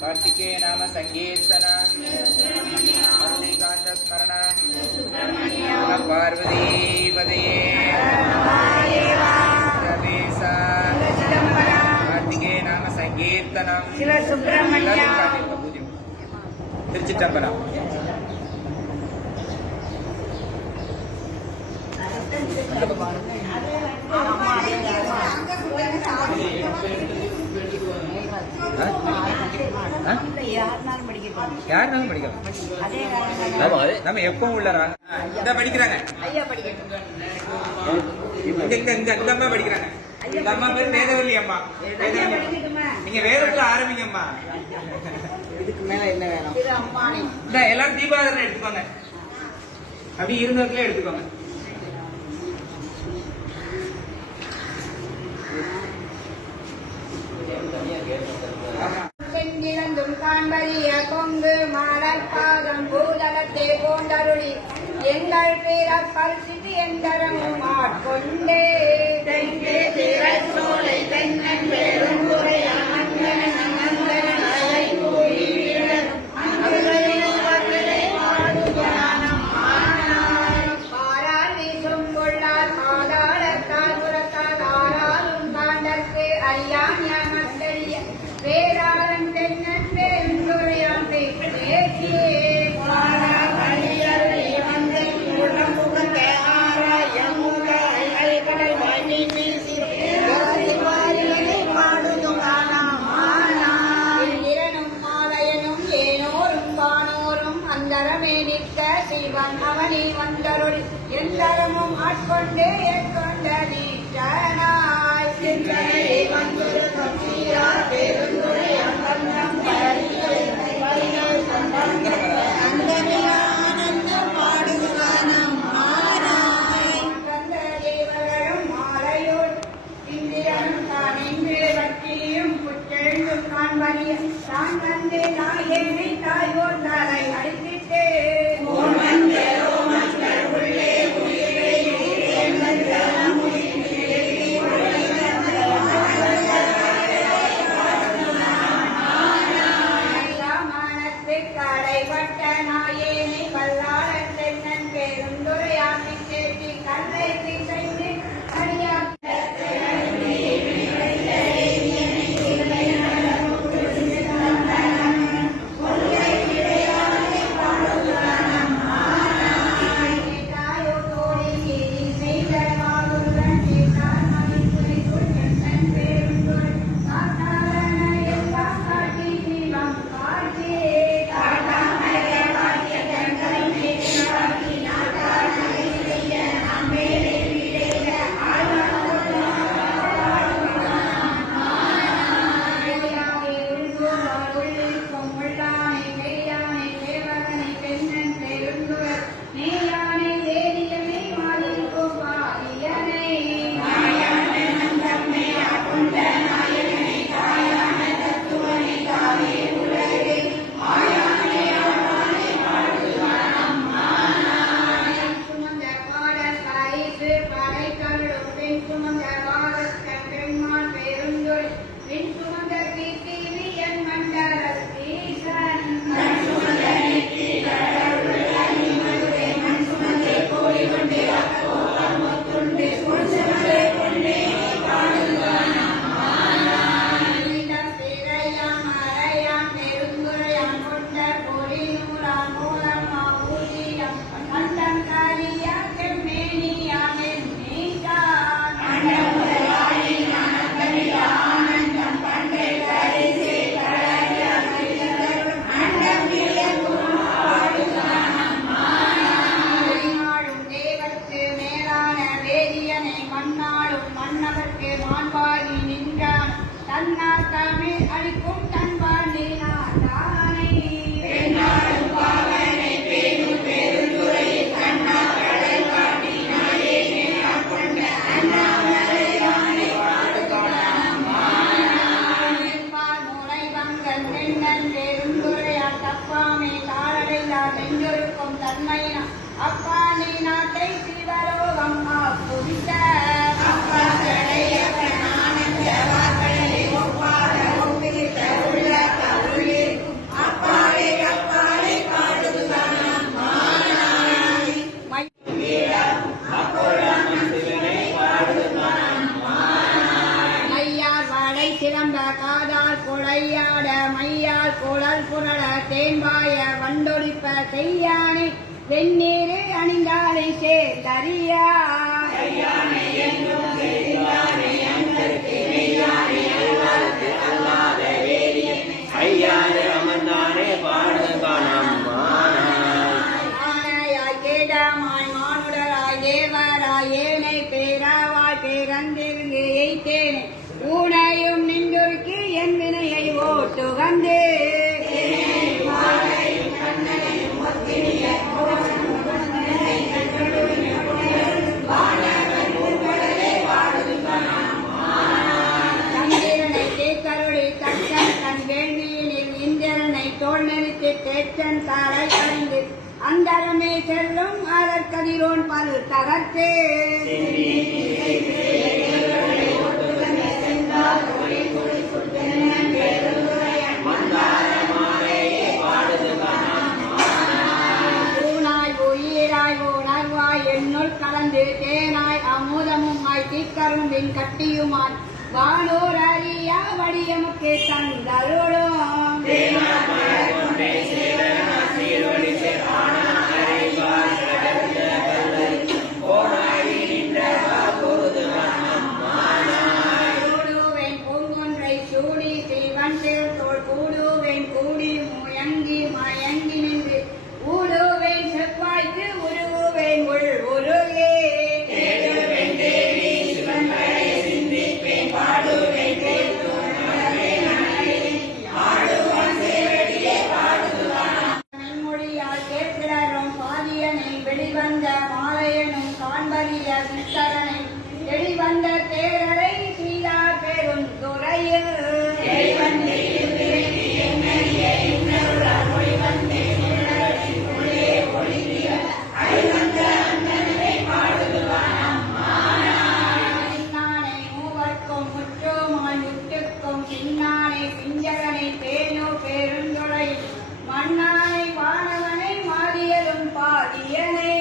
कार्तिके नाम संकीर्तनम् मल्लिकार्जुनस्मरणम् पार्वती पदये कार्तिके नाम संकीर्तनम् திருச்சிற்றம்பலம். யாருனாலும் படிக்கலாம். நம்ம எப்பவும் உள்ளறாங்க படிக்கிறாங்க. இந்த அம்மா படிக்கிறாங்க. இந்த அம்மா பேர் வேதவல்லி அம்மா. நீங்க வேதத்துல ஆரம்பிங்க அம்மா. இதுக்கு மேல என்ன வேணும்? இந்த எல்லாரும் தீபாவளி எடுத்துக்கோங்க. அப்படி இருந்தவர்களே எடுத்துக்கோங்க. கொங்கு மாடற்பாதம் பூதலத்தை போன்றருளி எங்கள் பேர பரிசித்து எந்தரமும் ஆட்கொண்டே சோலை தென்னன் பெருந்துரை பாரால் வீசும் கொள்ளார் பாதாளத்தால் புறத்தால் ஆறாலும் காண்டற்கு அறியான் மக்களிய பேராளன் தென்னன் பெருந்துரையான் பேசியே பாடு மன்னவர்க்கு மாண்பாகி நின்றான் தன்னார் தாமே அளிக்கும் தன்பாண்டி நாட்டானை அப்பாணி நாட்டை சிவலோகம் புரிந்த மையார் வாடை சிலம்ப காதால் குழையாட மையால் குழல் புரள தேன்பாய வண்டொழிப்ப செய்யானை வெந்நீரு அணிந்தாரை சேர்ந்தறியா ஆனையாய் கேடாமாய் மானுடராய் தேவராய் ஏனை பேராவாய் பேரந்திருந்து எய்தேனே ஊனையும் நின்றுருக்கி என் வினையை ஓட்டு வந்தே தோல் நெறித்து தேற்றன் தாளை கலைந்து அந்தரமே செல்லும் அதற்கதிரோன் பல் தகர்த்தே ஊனாய் உயிராய் உணர்வாய் என்னுள் கலந்து தேனாய் அமுதமுமாய் தீக்கரும்பின் கட்டியுமாய் வானோர் அறியா வடியமுக்கு தந்தருளும் பூங்கொன்றை சூடி சிவன் தோல் கூடுவேன் கூடி முயங்கி மயங்கி நின்று ஊடுவேன் செவ்வாய்க்கு உருவுவேன் உள் உருகே வெளிவந்த மாலையனும் காண்பறிய சித்தரனை வெளிவந்த தேரரை சீரார் பெரும் துறையில் மூவர்க்கும் முற்றோமாய் முற்றுக்கும் சின்னானை பிஞ்சகனை பேனோ பெருந்துறை மண்ணானை வானவனை மாறியலும் பாடியனை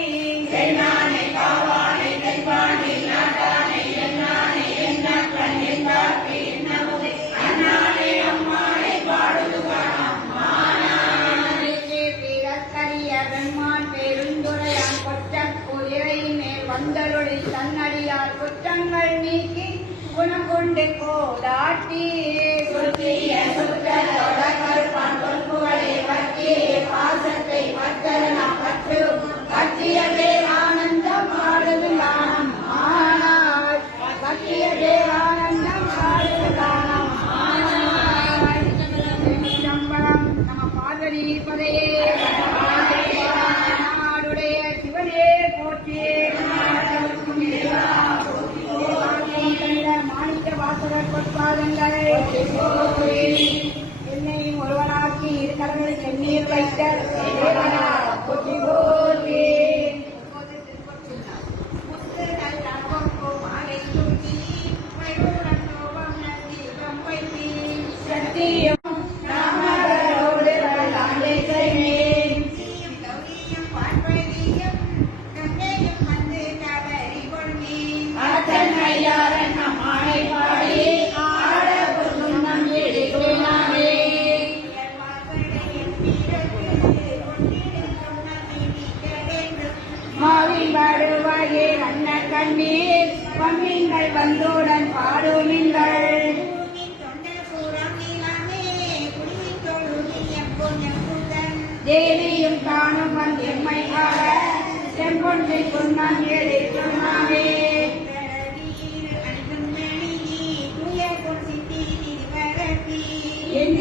பெருமான் பெருந்துரையான் கொற்றக்குதிரை மேல் வந்தருளி தன்னடியார் குற்றங்கள் நீக்கி குணம் கொண்டு கோடாட்டி பாசத்தை பற்றலாம் பற்று பற்றியதே ஆனந்தம் ஆடுது தானம் ஆனால் பற்றியதே ஆனந்தம் ஆடுது தானம் ஆனால் சம்பளம் நம்ம பார்வதி பதையே நாடுடைய சிவனே போற்றியே மாணிக்க வாசகர் பொற்பாதங்களை என்னையும் ஒருவனாக்கி இரு கடவுளை சென்னீர் வைத்த போற்றி போற்றி சக்தியும் மாவின்பாடுவாயே அன்ன கண்ணீர் பம்மிங்கள் வந்தோடன் பாடுமிங்கள் தேவியும் தானும் வந்தெம்மை ஆட செம்பொன்றை பொன்னான் ஏழை சொன்னாவே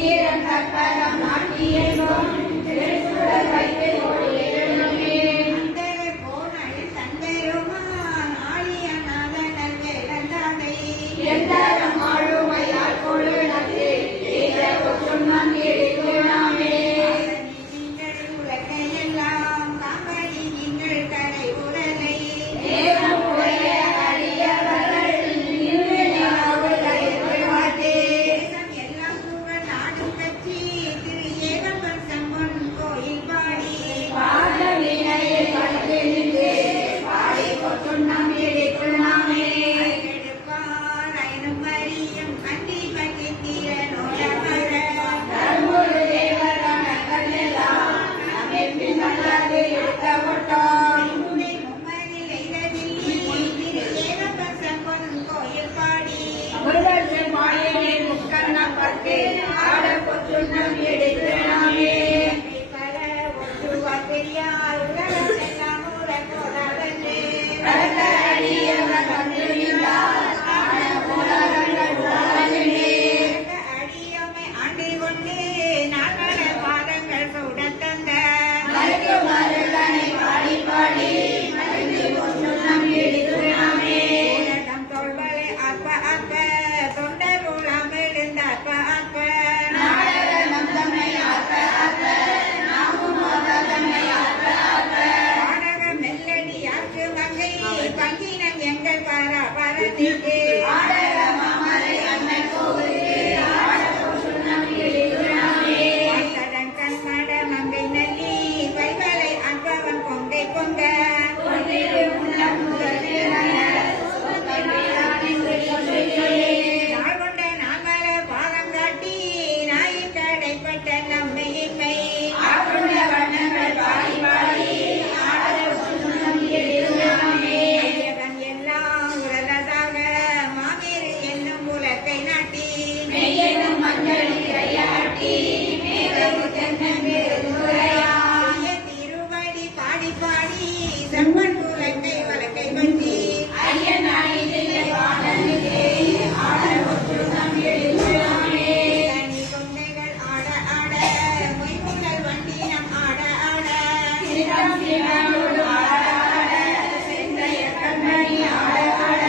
செந்தீரன் கற்பகம் நாட்டியெங்கும் திருச்சுடர் வைத்து ஒளியெழுமே. அந்தரர் கோணல் தந்தருமான் ஆழியநாதனர் வேலந்தானை எந்தரம் ஆளுமையால் கொழு நட்டு ஈர கொற்றுண்ணம் இடித்து நாமே. நீங்கள் உலகையெல்லாம் காவலி நீங்கள் கரை உரலை நேரம் உடைய அடியவர்கள் நின்று நிலாவுகளை வாழ்த்தே. தேசம் எல்லாம் புகழ் நாடும் கட்சி திரு ஏகம்பர் சம்பன் கோயில் பாடி பாத வினையில் படுத்து நின்று பாடி கொற்றுண்ணம் இடித்து நாமே. எடுப்பார் ஐனும் அறியும் அண்டி பற்றி தீரனோடமர தர்முரு தேவர் கணக்கெல்லாம் நம்மை பின்னல்லாது இருக்க விட்டோம். மும்மரில் எய்தவில்லை திரு ஏகம்பர் சம்பன் கோயில் பாடி அமிர்தத்தில் மாயினை முக்கண்ணப்பட்டு ஆட கொற்றுண்ணம் எடுத்து நாமே. பல ஒற்றுவார் பெரியார் உலகத்தெல்லாம் உலகோதாதே அடியவர் வந்து நின்றார் ஆன போராடங்கள் போராடினே. அடியோமை ஆண்டு கொண்டு நால்வர பாதங்கள் சூடத்தந்த மருக்கு மருகனை பாடி பாடி மருந்து கொற்றுண்ணம் எடுத்து நாமே. உலகம் தோள்களை அப்ப அப்ப தொண்டர் உலாம் எழுந்த அப்ப அப்ப நாடக நந்தமை அப்ப அப்ப நாமும் தன்னை அப்ப அப்ப நாடக மெல்லடி ஆற்று மங்கை பங்கினம் எங்கள் பரத்திற்கு ஆடக மாமரை அண்ணன் கோவிலுக்கு ஆட கொற்றுண்ணம் எடுத்து நாமே. கடன் கண்மட மங்கை நல்லி வைவலை அன்பவன் கொங்கை பொங்க கொண்டிரு முன்னம் நாள் கொண்ட நால்வர பாதம் காட்டி நாயின் கடைப்பட்ட நம்மையின்மை ஆட்கொண்ட வண்ணங்கள் பாடி பாடி ஆட கொற்றுண்ணம் எடுத்து நாமே. ஐயவன் எல்லாம் உரலதாக மாமீர் என்னும் உலக்கை நாட்டி மெய்யெனும் மஞ்சள் கையாட்டி திருவடி பாடி பாடி செம்மன் உலக்கை வழக்கை பற்றி ஐயன் ஆட கொற்றுண்ணம் எடுத்து நாமே. தனி கொண்டைகள் ஆட ஆட மொய்முதல் வண்டினம் ஆட ஆட சிரம் சிவனோடு ஆட ஆட செந்தைய கண்ணனி ஆட ஆட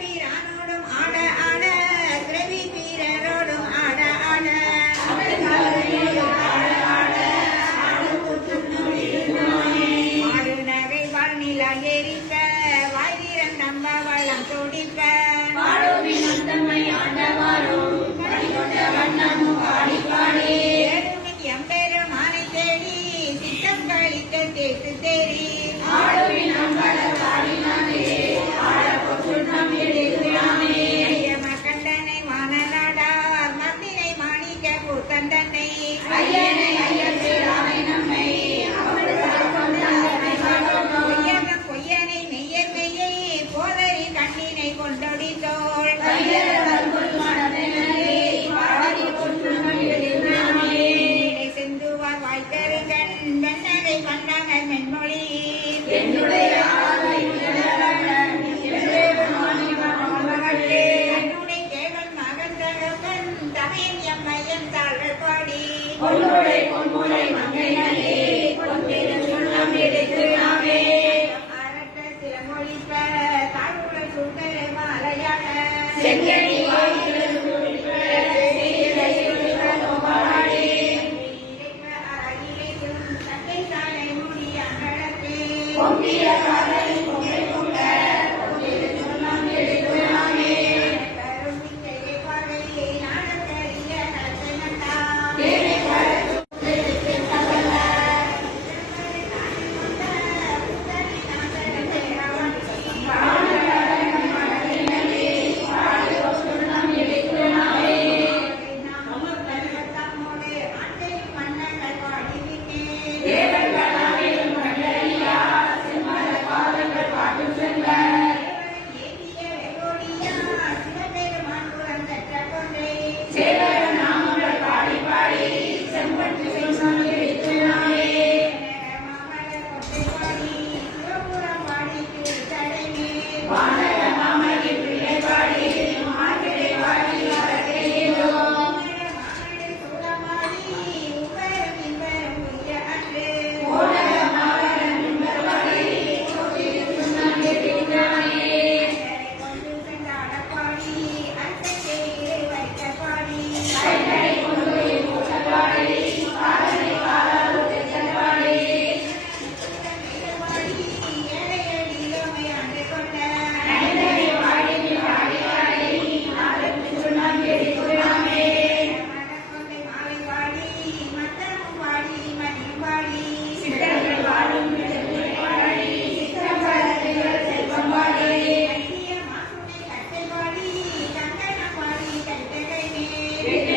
பீரானோடும் ஆட ஆட திரவி பீரரோடும் ஆட ஆட ஆடு நகை வாழ்நிலா எரிக்க வாய்திரன் நம்ப வளம் துடிப்ப எம்பெருமானை தேடி சித்தம் கழித்த தேட்டு தேடி கண்டனை வானநாடார் மந்தினை மாணிக்க கூத்தந்தனை பொய்யனை நெய்யர் மெய்யை போதரி கண்ணினை கொண்டொடித்தோள் செந்துவார் வாய்த்தருகன் வெண்ணகை கண்டகன் மென்மொழி என்னுடைய தேவன் மகன் தகவன் தமையன் எம்மையன் தாழ்கள் பாடி அரட்ட சிலமொழிப்ப தாழ்வுள்ள சுந்தர மாலையாக தட்டை சாலை மூடி அங்கடத்தே கரும்பிக்கை பார்வையை நாடக்கரிய நடத்த Thank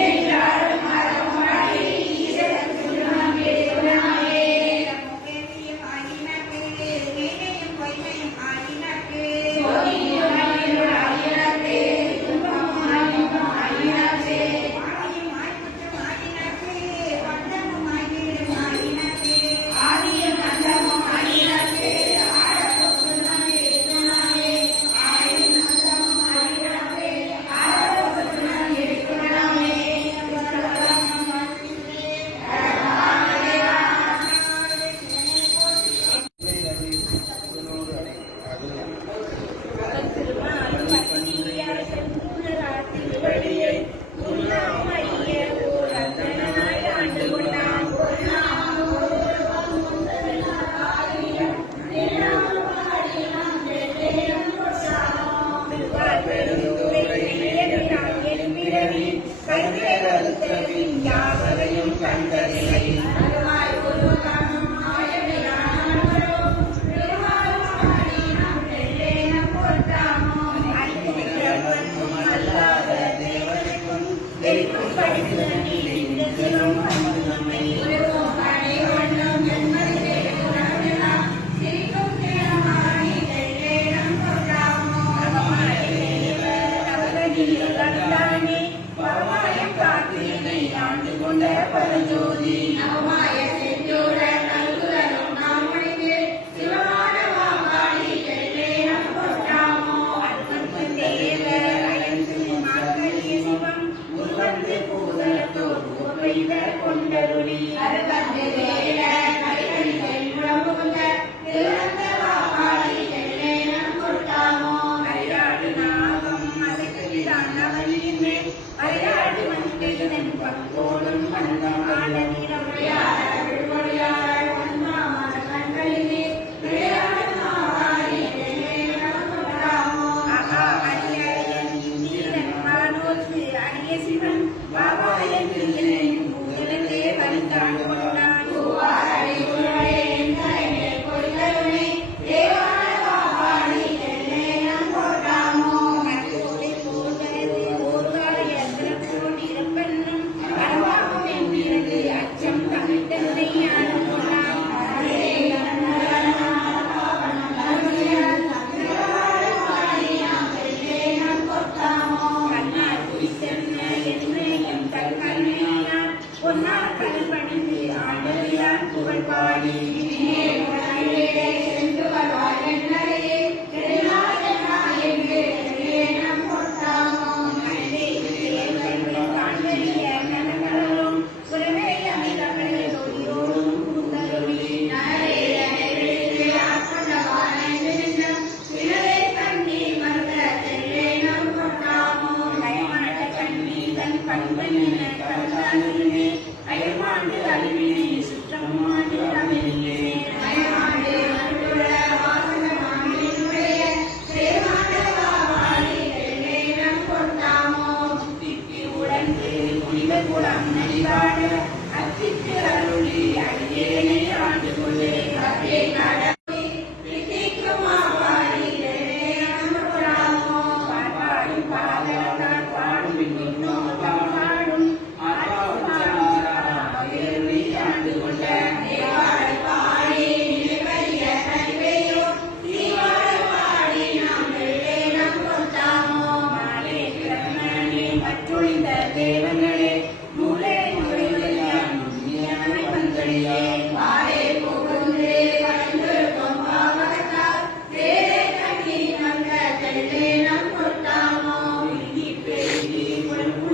you.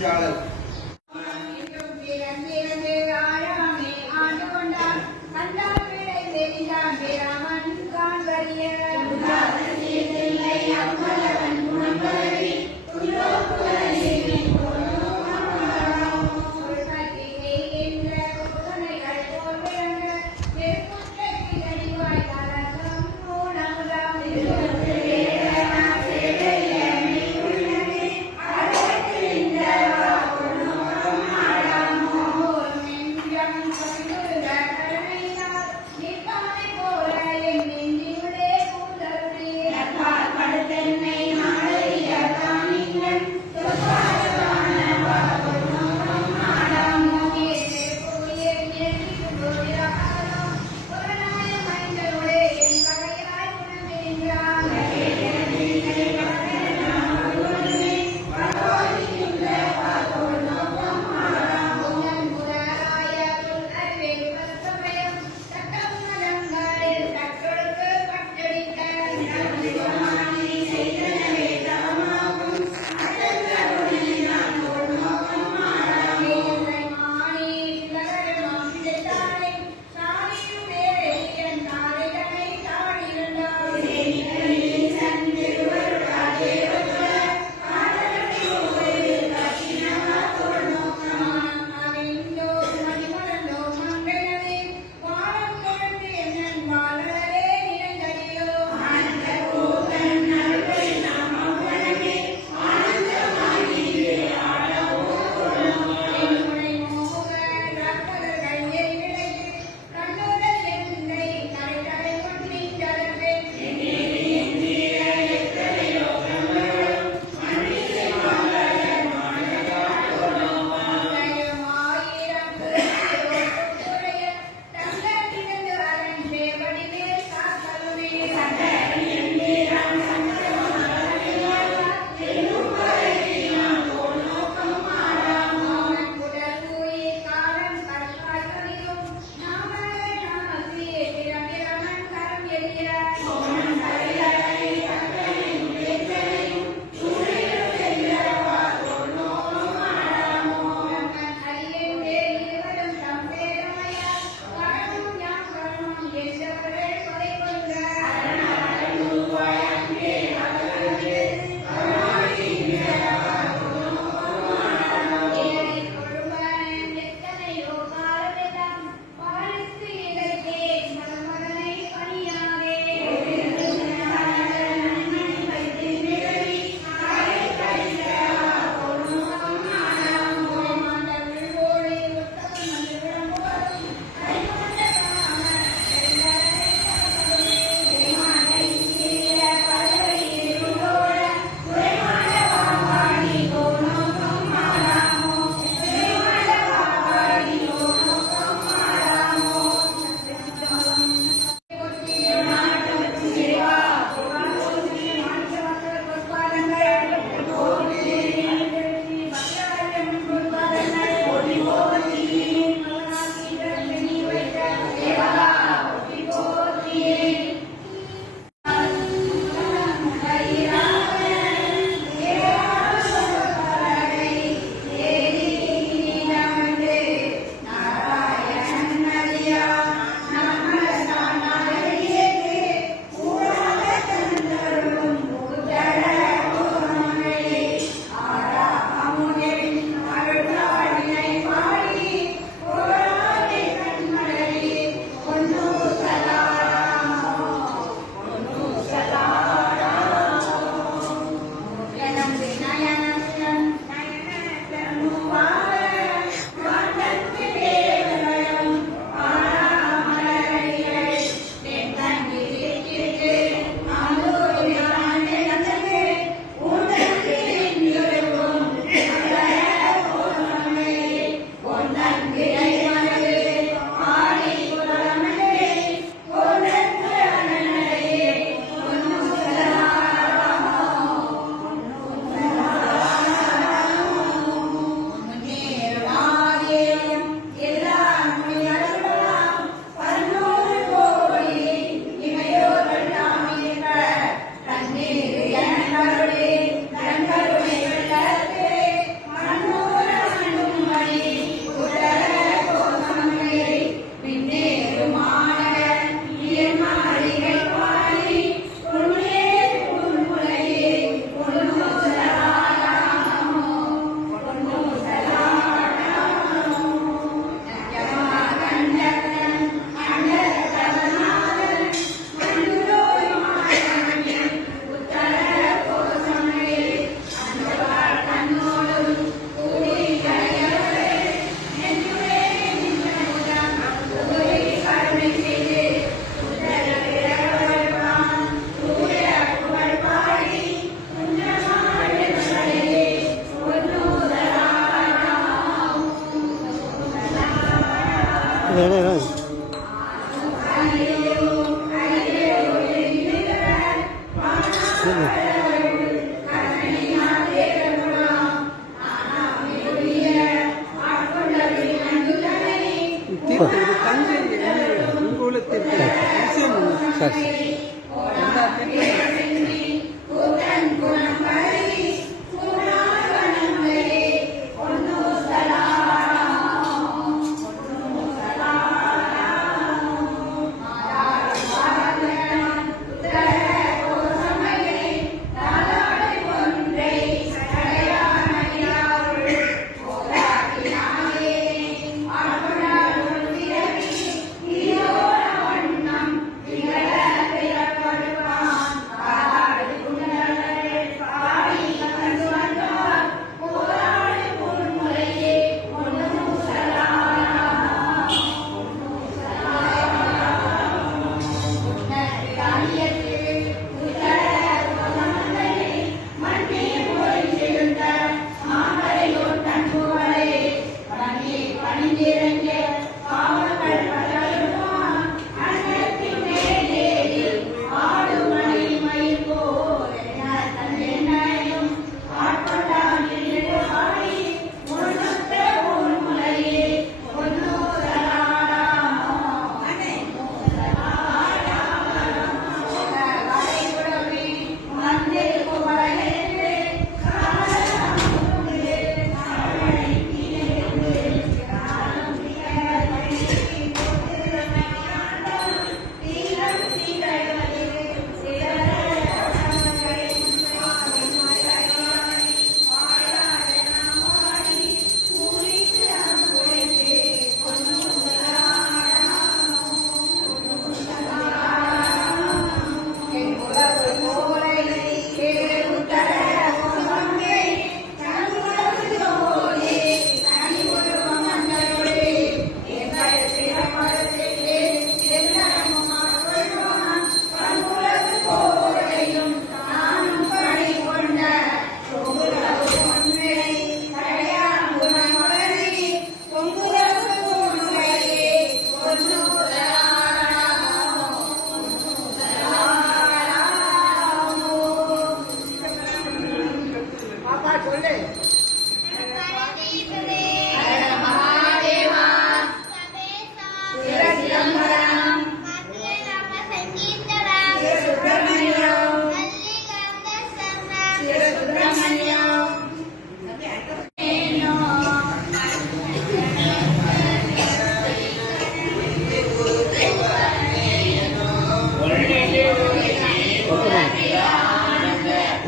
எழுச்சாளர்.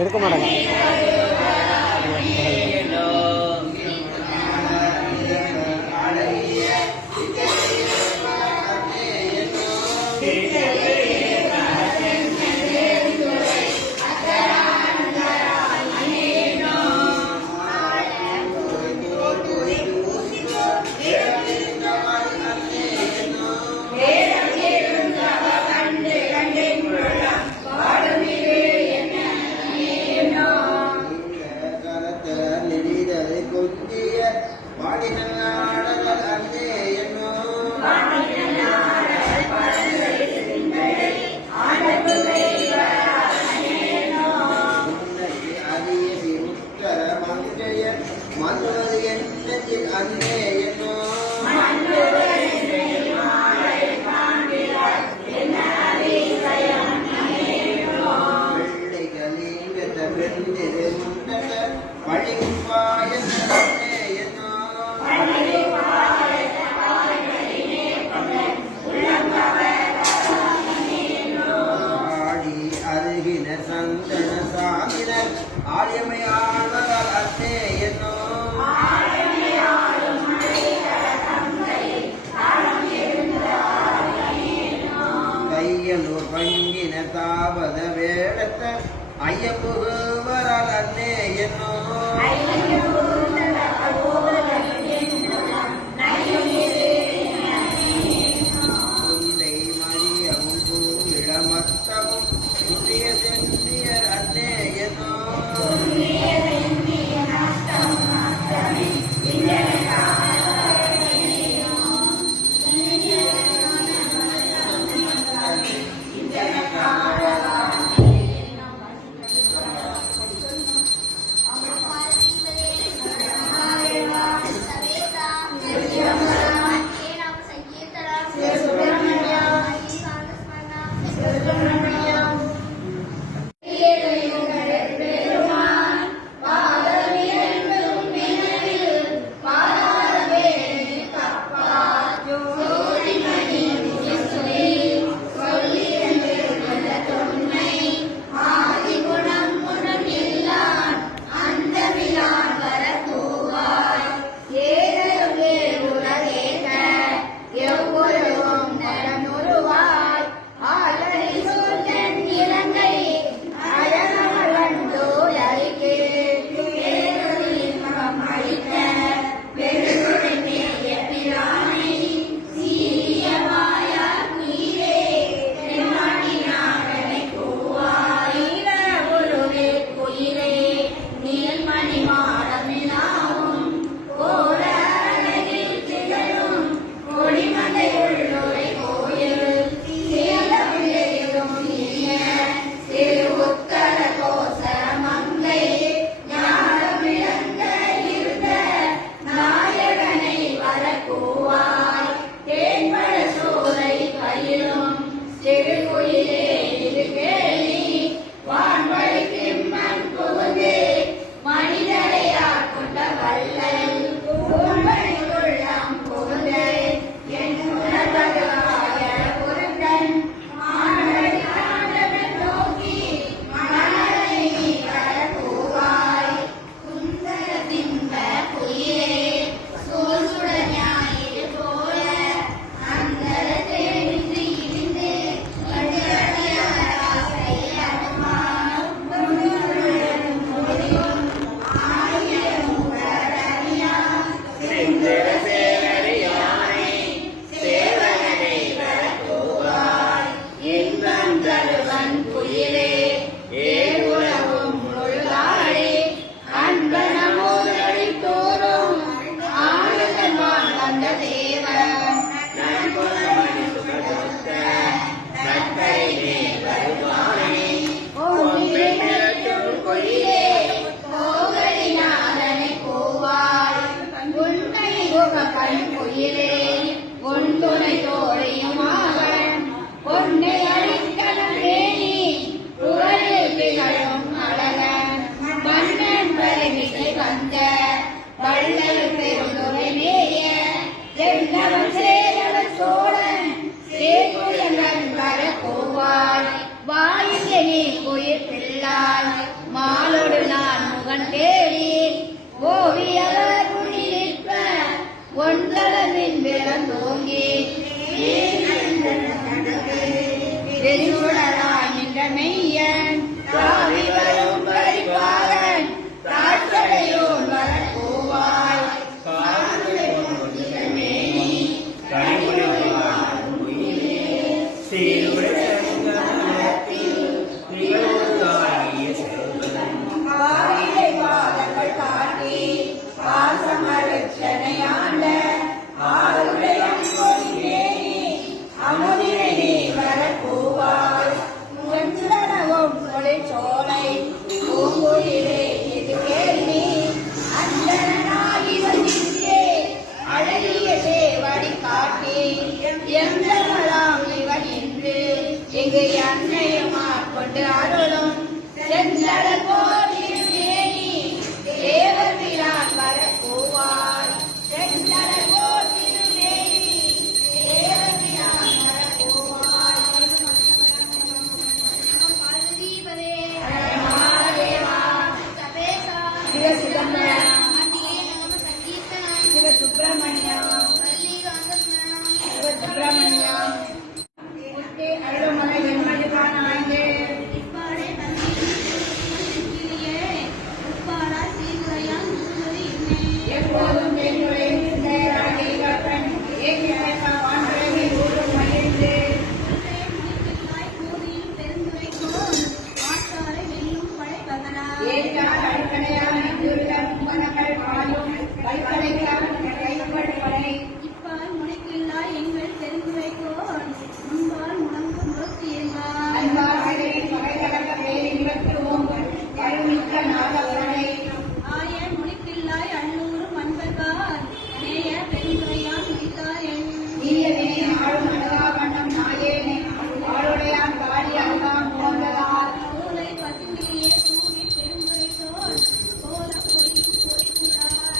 எடுக்க மாட்டாங்க. ஆரியமையாளர் அத்தே என்னோ எப்போதும் என்னுடைய நேராக இவர்கள் ஏகியமைக்க வான்வரை ஊரும் மகிழ்ந்து ஏற்றால் அடிப்படையான துரிதம் மனங்கள் பாலும் கல்கலைக்கான கைகள் படை இப்பால் முனைக்கில்லா எங்கள் தெரிந்து வைக்கோன் முன்பால் முழங்கும் ரோசியம்பால் அன்பார்களே பகைகலக்க பேரின்பற்றுவோம் கருமிக்க நாதவரை ஆய முனைக்கில்லாய் அள்ளூரும் அன்பர்கால் நேய பெருந்துரையான் முடித்தாயன் நீயனே ஆளும் அழகா வண்ணம் நாயேனே ஆளுடையான் காளி அழகா முகந்ததால் சூலை பசுமையே சூடி பெருந்துரைத்தோன் கோலம் பொய்யும்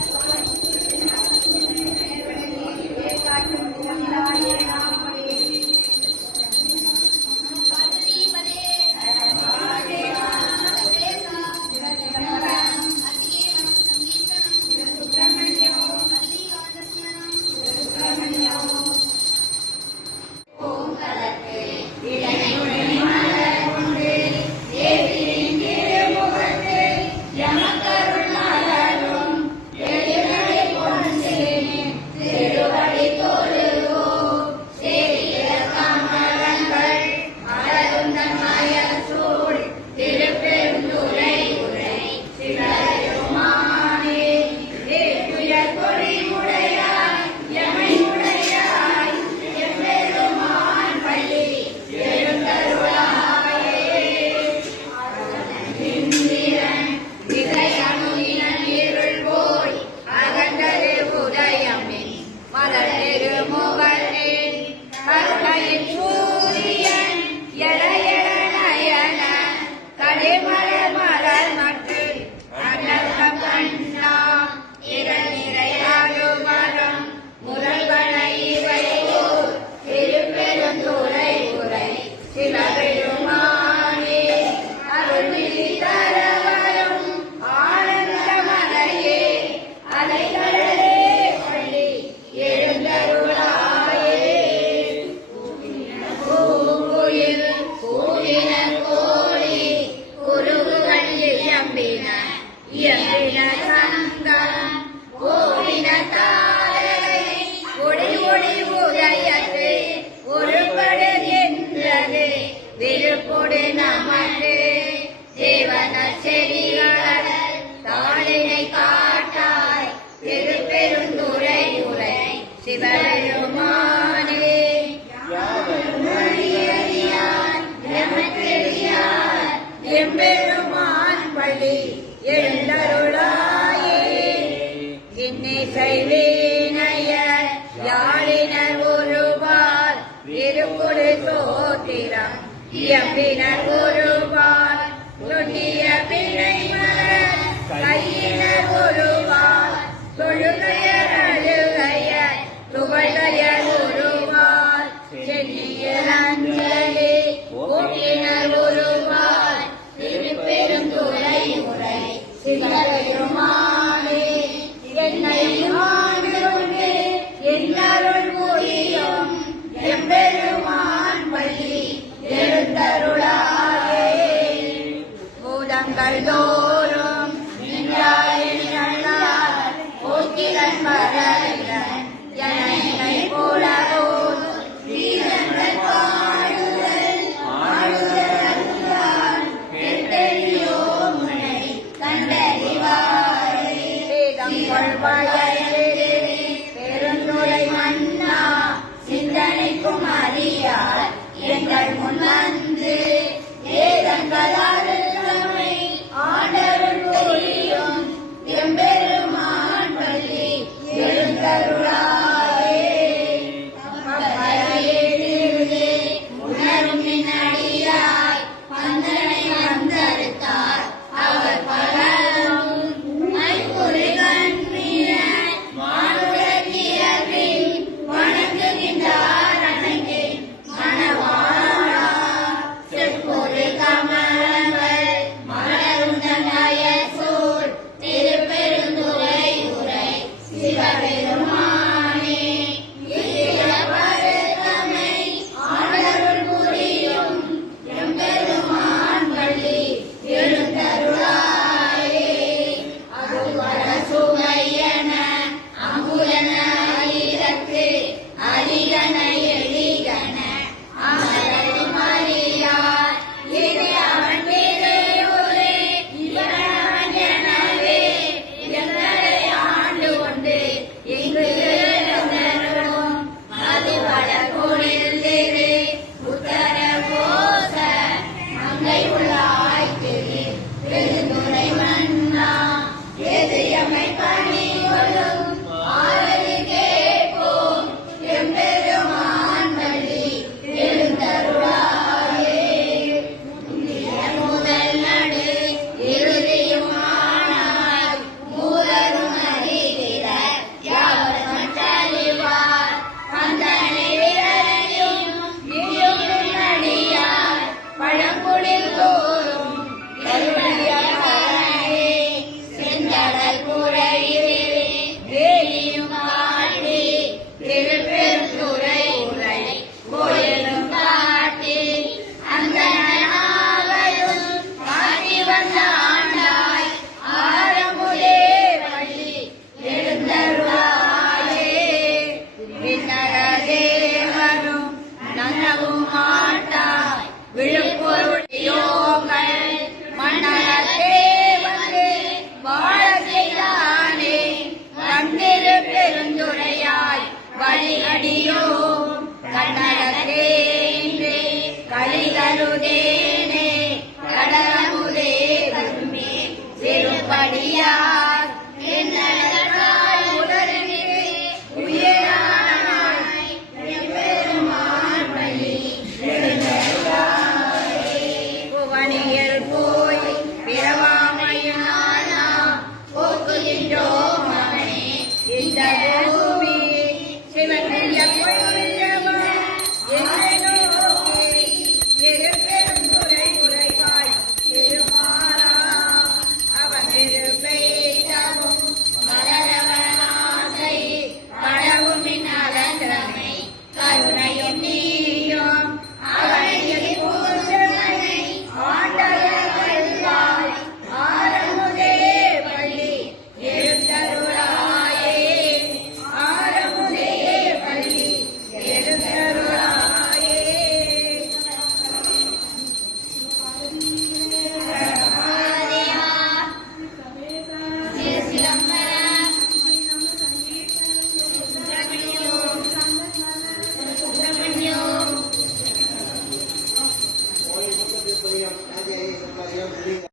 விருப்பொடு நமக்கு தேவன செடிகள் தாளினை காட்டாய் திருப்பெருந்துரை உரை சிவபெருமானே எம்பெருமான் பள்ளி எழுந்தருளாயே இன்னை செய்வேனைய யாழினர் ஒருவார் திருக்குடு தோத்திரம் இயம்பினர் ஒருவார் தொட்டிய பிணை மலர் கையினர் ஒருவார் தொழுகையர் அழுகையர் துவழ்கையர் ஒருவார் சென்னிய அஞ்சலி ஓட்டினர் ஒருவார் திருப்பெருந்துரை உரை சிவபெருமானே என்னையும் ஆண்டு என்னருள் புரியும் எம்பெருமான் பள்ளி எழுந்தருளாயே பூதங்கள் தோறும் நின்றாய் விட்டது